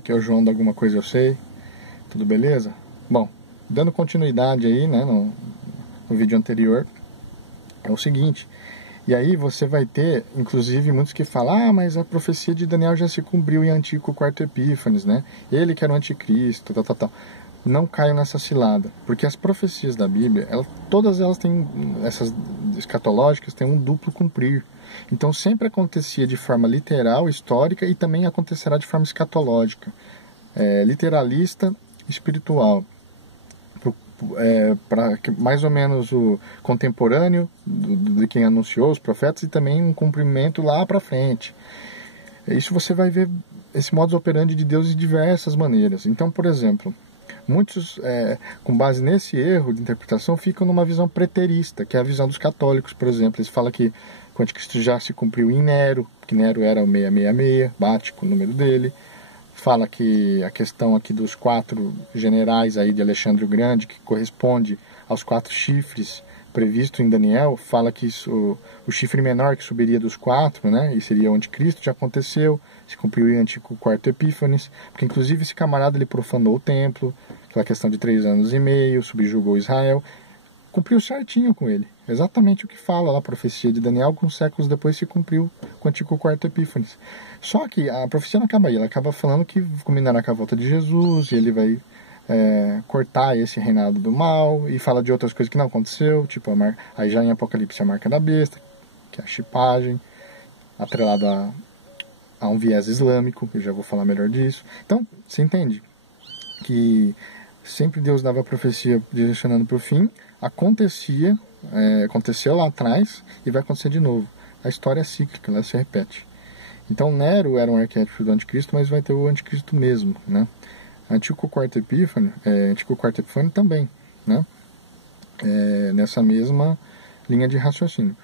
Aqui é o João da Alguma Coisa Eu Sei. Tudo beleza? Bom, dando continuidade aí, né, no vídeo anterior, é o seguinte. E aí você vai ter, inclusive, muitos que falam: mas a profecia de Daniel já se cumpriu em Antíoco IV Epífanes, né? Ele que era o anticristo, tal. Não caiam nessa cilada, porque as profecias da Bíblia, todas elas têm, essas escatológicas, têm um duplo cumprir. Então sempre acontecia de forma literal, histórica, e também acontecerá de forma escatológica, literalista, espiritual. Para mais ou menos o contemporâneo de quem anunciou os profetas, e também um cumprimento lá para frente. Isso você vai ver esse modus operandi de Deus de diversas maneiras. Então, por exemplo, muitos, com base nesse erro de interpretação, ficam numa visão preterista, que é a visão dos católicos, por exemplo. Eles falam que o anticristo já se cumpriu em Nero, que Nero era o 666, bate com o número dele. Fala que a questão aqui dos 4 generais aí de Alexandre o Grande, que corresponde aos 4 chifres previsto em Daniel, fala que o chifre menor que subiria dos 4, né, e seria o anticristo, já aconteceu, se cumpriu em Antíoco IV Epífanes, porque inclusive esse camarada ele profanou o templo, aquela questão de 3 anos e meio, subjugou Israel, cumpriu certinho com ele, exatamente o que fala lá a profecia de Daniel, alguns séculos depois se cumpriu com Antíoco IV Epífanes. Só que a profecia não acaba aí, ela acaba falando que combinará com a volta de Jesus, e ele vai cortar esse reinado do mal, e fala de outras coisas que não aconteceu, tipo aí já em Apocalipse a marca da besta, que é a chipagem, atrelada a um viés islâmico, eu já vou falar melhor disso. Então, você entende que sempre Deus dava a profecia direcionando para o fim, aconteceu lá atrás e vai acontecer de novo. A história é cíclica, ela se repete. Então Nero era um arquétipo do anticristo, mas vai ter o anticristo mesmo, né? Antíoco IV Epífano também, né? Nessa mesma linha de raciocínio.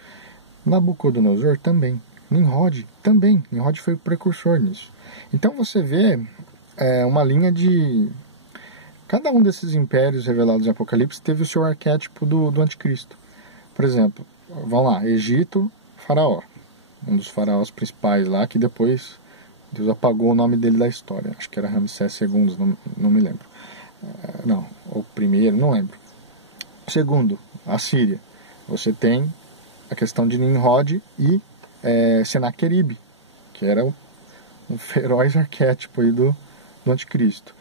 Nabucodonosor também. Nimrod também. Nimrod foi o precursor nisso. Então você vê uma linha de... Cada um desses impérios revelados em Apocalipse teve o seu arquétipo do anticristo. Por exemplo, vamos lá, Egito, Faraó. Um dos faraós principais lá, que depois Deus apagou o nome dele da história. Acho que era Ramsés II, não me lembro. Não, o primeiro, não lembro. Segundo, a Síria. Você tem a questão de Nimrod e Senaqueribe, que era um feroz arquétipo aí do anticristo.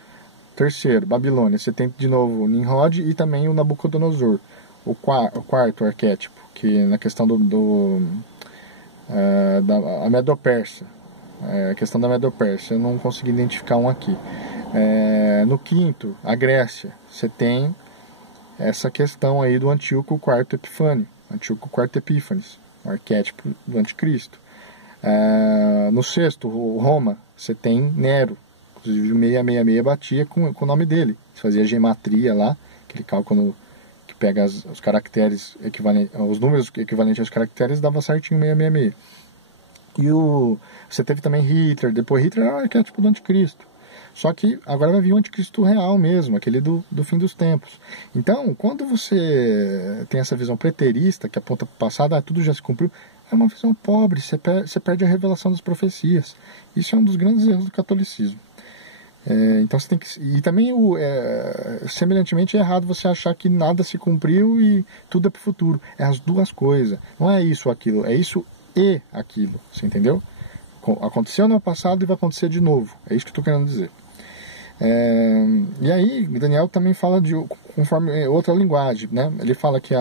Terceiro, Babilônia. Você tem de novo o Nimrod e também o Nabucodonosor. O quarto arquétipo, que na questão da Medo-Persa. A questão da Medo-Persa, eu não consegui identificar um aqui. No quinto, a Grécia. Você tem essa questão aí do Antíoco IV Epifânio, Antíoco IV Epífanes, o arquétipo do anticristo. No sexto, Roma, você tem Nero. Inclusive o 666 batia com o nome dele. Você fazia gematria lá, aquele cálculo que pega os caracteres equivalentes, os números equivalentes aos caracteres, dava certinho 666. E você teve também Hitler. Depois Hitler era o arquétipo do anticristo. Só que agora vai vir o anticristo real mesmo, aquele do fim dos tempos. Então, quando você tem essa visão preterista, que aponta para o passado, tudo já se cumpriu, é uma visão pobre, você perde a revelação das profecias. Isso é um dos grandes erros do catolicismo. Então você tem que... E também, semelhantemente, é errado você achar que nada se cumpriu e tudo é para o futuro. É as duas coisas. Não é isso ou aquilo, é isso e aquilo. Você entendeu? Aconteceu no passado e vai acontecer de novo. É isso que eu estou querendo dizer. E aí, Daniel também fala conforme outra linguagem, né? Ele fala que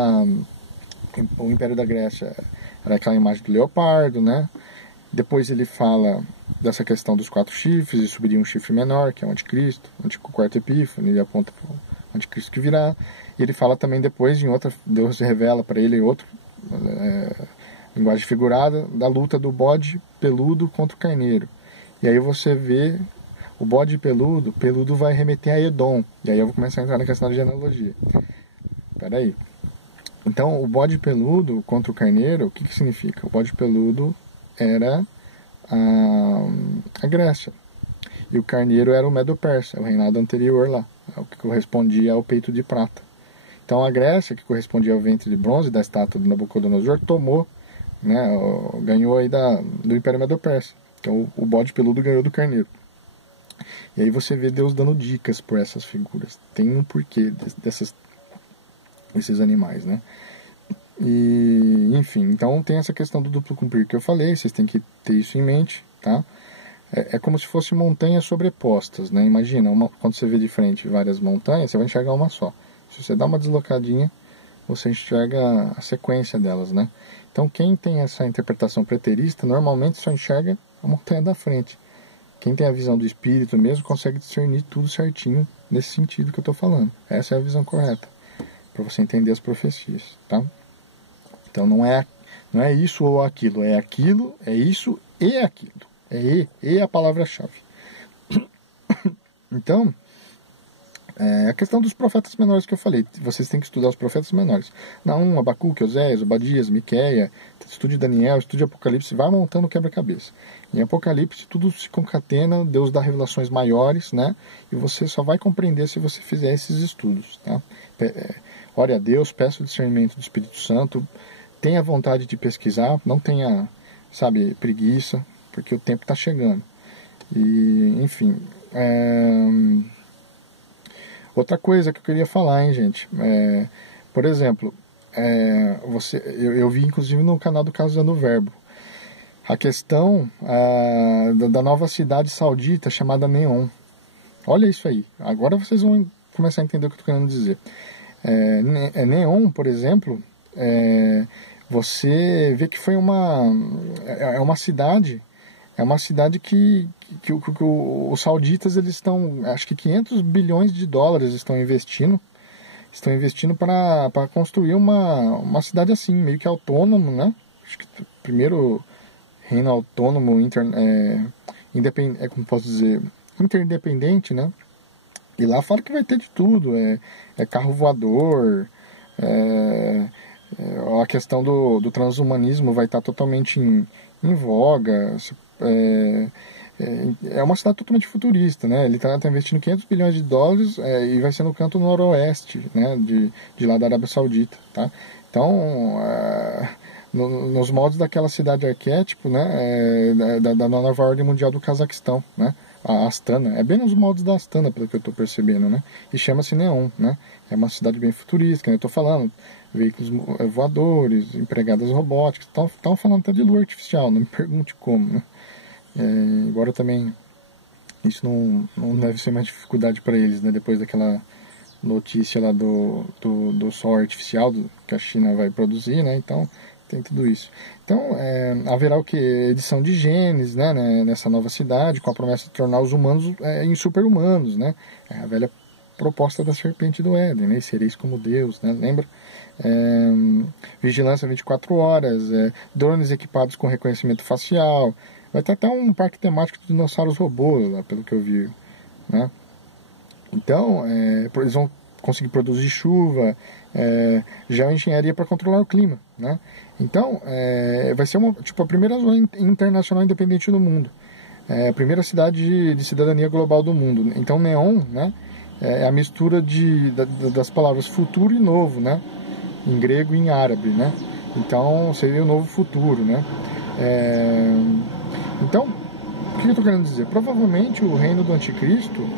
o Império da Grécia era aquela imagem do leopardo, né? Depois ele fala dessa questão dos 4 chifres, e subiria um chifre menor, que é o anticristo, o Antíoco IV Epífano, ele aponta para o anticristo que virá. E ele fala também depois, em outra, Deus revela para ele outra linguagem figurada, da luta do bode peludo contra o carneiro. E aí você vê o bode peludo vai remeter a Edom. E aí eu vou começar a entrar na questão da genealogia. Espera aí. Então, o bode peludo contra o carneiro, o que significa? O bode peludo era a Grécia. E o carneiro era o Medo-Persa, o reinado anterior lá, o que correspondia ao peito de prata. Então, a Grécia, que correspondia ao ventre de bronze da estátua de Nabucodonosor, tomou, né, ganhou aí do Império Medo-Persa. Então, o bode peludo ganhou do carneiro. E aí você vê Deus dando dicas por essas figuras. Tem um porquê desses animais, né? E, enfim, então tem essa questão do duplo cumprir que eu falei, vocês têm que ter isso em mente, tá? É como se fossem montanhas sobrepostas, né? Imagina, quando você vê de frente várias montanhas, você vai enxergar uma só. Se você dá uma deslocadinha, você enxerga a sequência delas, né? Então, quem tem essa interpretação preterista, normalmente só enxerga a montanha da frente. Quem tem a visão do espírito mesmo, consegue discernir tudo certinho nesse sentido que eu estou falando. Essa é a visão correta, para você entender as profecias, tá? Então, não é isso ou aquilo, é aquilo, é isso e aquilo. É a palavra-chave. Então, a questão dos profetas menores que eu falei, vocês têm que estudar os profetas menores. Naum, Abacuque, Oséias, Obadias, Miquéia, estude Daniel, estude Apocalipse, vai montando o quebra-cabeça. Em Apocalipse tudo se concatena, Deus dá revelações maiores, né? E você só vai compreender se você fizer esses estudos, tá? Ore a Deus, peça o discernimento do Espírito Santo, tenha vontade de pesquisar, não tenha, preguiça, porque o tempo está chegando. E, enfim, outra coisa que eu queria falar, hein, gente, por exemplo, eu vi inclusive no canal do Casando Verbo, a questão da nova cidade saudita chamada Neom. Olha isso aí, agora vocês vão começar a entender o que eu estou querendo dizer. Neom, por exemplo, você vê que foi uma cidade que os sauditas eles estão, acho que 500 bilhões de dólares estão investindo para construir uma cidade assim, meio que autônomo, né? Acho que o primeiro reino autônomo independente, como posso dizer, interdependente, né? E lá fala que vai ter de tudo, carro voador, a questão do transhumanismo vai estar totalmente em voga. É uma cidade totalmente futurista, né? Ele está investindo 500 bilhões de dólares e vai ser no canto noroeste, né? de lá da Arábia Saudita, tá? Então, nos moldes daquela cidade arquétipo, né? Da nova ordem mundial do Cazaquistão, né? A Astana, é bem nos moldes da Astana, pelo que eu estou percebendo, né? E chama-se Neom, né? É uma cidade bem futurista, que eu estou falando, veículos voadores, empregadas robóticas, estão falando até de lua artificial, não me pergunte como, né? Embora também isso não deve ser mais dificuldade para eles, né? Depois daquela notícia lá do sol artificial que a China vai produzir, né? Então tem tudo isso. Então haverá o que? Edição de genes, né? Nessa nova cidade, com a promessa de tornar os humanos em super-humanos, né? A velha proposta da serpente do Éden, né? E sereis como Deus, né? Lembra? Vigilância 24 horas, drones equipados com reconhecimento facial, vai ter até um parque temático de dinossauros robôs, lá, pelo que eu vi, né? Então, eles vão conseguir produzir chuva, geoengenharia para controlar o clima, né? Então, vai ser a primeira zona internacional independente do mundo, a primeira cidade de cidadania global do mundo. Então, Neon, né? É a mistura das palavras futuro e novo, né? Em grego e em árabe, né? Então seria o novo futuro, né? Então, o que eu estou querendo dizer? Provavelmente o reino do anticristo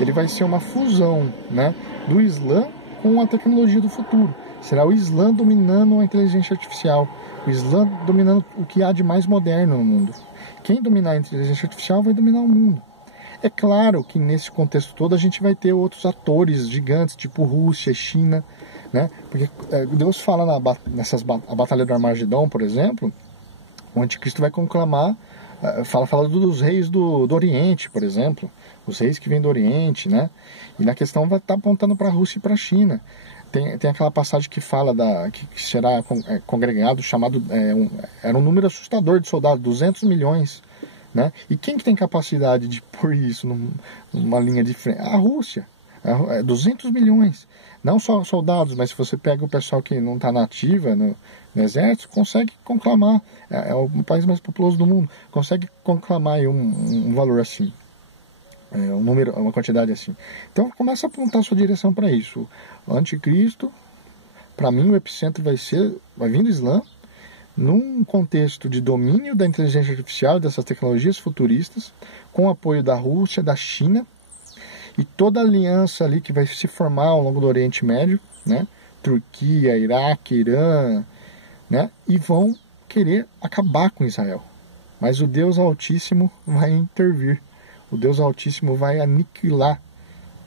ele vai ser uma fusão, né? Do Islã com a tecnologia do futuro. Será o Islã dominando a inteligência artificial, o Islã dominando o que há de mais moderno no mundo. Quem dominar a inteligência artificial vai dominar o mundo. É claro que nesse contexto todo a gente vai ter outros atores gigantes, tipo Rússia, China, né? Porque Deus fala a Batalha do Armagedon, por exemplo, o anticristo vai conclamar, fala dos reis do Oriente, por exemplo, os reis que vêm do Oriente, né? E na questão vai estar apontando para a Rússia e para a China. Tem aquela passagem que fala que será congregado, chamado, era um número assustador de soldados, 200 milhões, né? E quem que tem capacidade de pôr isso numa linha de frente? A Rússia. 200 milhões. Não só soldados, mas se você pega o pessoal que não está na ativa no exército, consegue conclamar. É o país mais populoso do mundo. Consegue conclamar aí um valor assim. Um número, uma quantidade assim. Então começa a apontar a sua direção para isso. O anticristo, para mim o epicentro vai vir do Islã, num contexto de domínio da inteligência artificial e dessas tecnologias futuristas, com o apoio da Rússia, da China, e toda a aliança ali que vai se formar ao longo do Oriente Médio, né? Turquia, Iraque, Irã, né? E vão querer acabar com Israel. Mas o Deus Altíssimo vai intervir. O Deus Altíssimo vai aniquilar,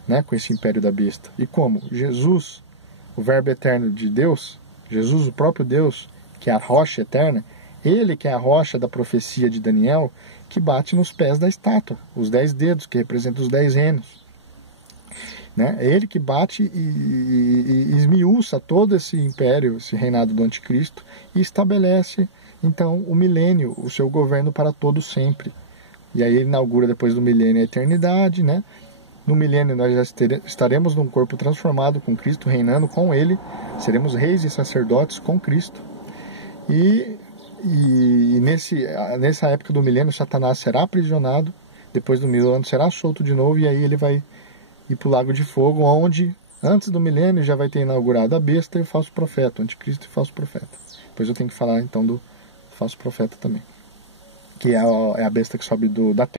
né, com esse império da besta. E como? Jesus, o Verbo eterno de Deus, Jesus, o próprio Deus, que é a rocha eterna, ele que é a rocha da profecia de Daniel, que bate nos pés da estátua, os 10 dedos, que representam os 10 reinos. Né? É ele que bate e esmiuça todo esse império, esse reinado do anticristo, e estabelece, então, o milênio, o seu governo para todo sempre. E aí ele inaugura, depois do milênio, a eternidade, né? No milênio nós já estaremos num corpo transformado com Cristo, reinando com ele, seremos reis e sacerdotes com Cristo. E nessa época do milênio, Satanás será aprisionado, depois do 1000 anos será solto de novo, e aí ele vai ir para o lago de fogo, onde antes do milênio já vai ter inaugurado a besta e o falso profeta, o anticristo e o falso profeta. Depois eu tenho que falar então do falso profeta também, que é a besta que sobe da terra.